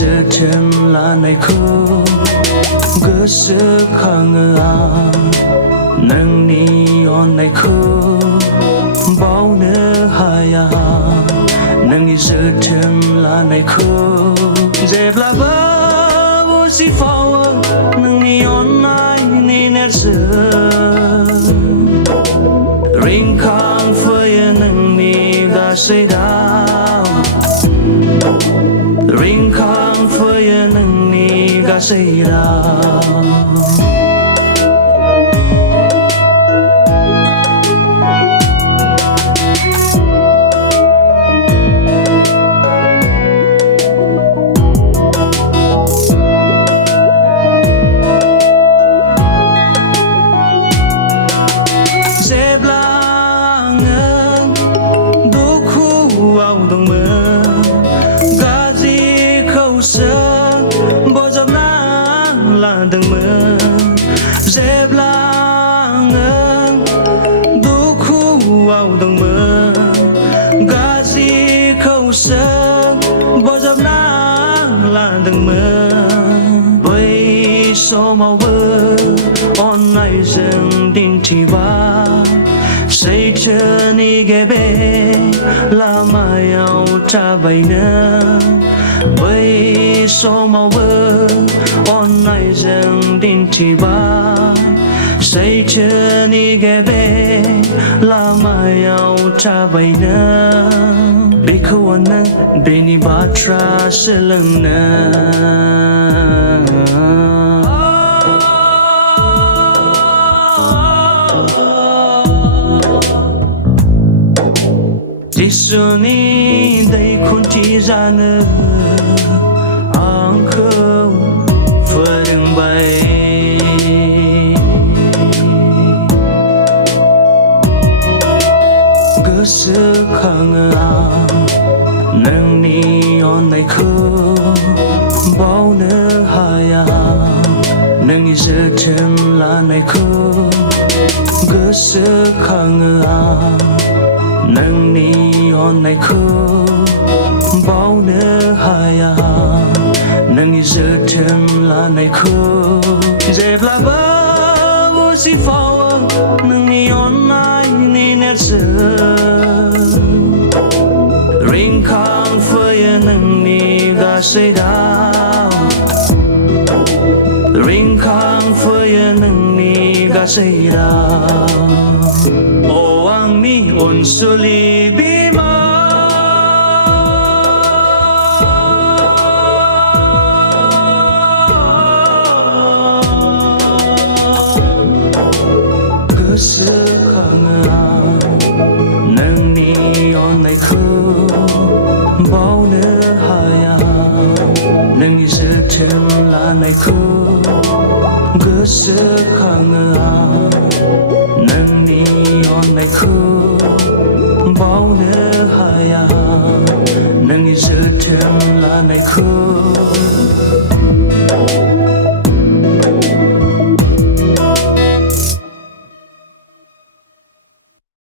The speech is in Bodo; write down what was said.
जोथोन लानायखौ गोसोखाङो आं नोंनि अननायखौ बावनो हाया नोंनि जोथोन लानायखौ जेब्लाबो उसिफावो नोंनि अननायनि नेरसोन रिंखांफैयो नोंनि गासै राव रिंखांफैयो नोंनि गासै राव जेब्ला आङो दुखुआव दंमोन गाज्रिखौसो बजबना लादोंमोन बै समावबो अननायजों दिन्थिबाय सैथोनि गेबे लामायाव थाबायनो बै समावबो अननायजों दिन्थिबाय सैथोनि गेबे लामायाव थाबायनो बेखौ अननो बेनि बाथ्रा सोलोंनो जिसुनि दै खुन्थि जानो आंखौ फोरोंबाय गोसोखाङो आं नोंनि अननायखौ बावनो हाया नोंनि जोथोन लानायखौ गोसोखाङो आं नोंनि अननायखौ बावनो हाया नोंनि जोथोन लानायखौ जेब्लाबो उसिफावो नोंनि अननायनि नेरसोन रिंखांफैयो नोंनि गासै राव रिंखांफैयो नोंनि गासै राव अ आंनि अनसुलि बिमा गोसोखाङो आं नोंनि अननायखौ बावनो हाया नोंनि जोथोन लानायखौ गोसोखाङो आं नोंनि अननायखौ बावनो हाया नोंनि जोथोन लानायखौ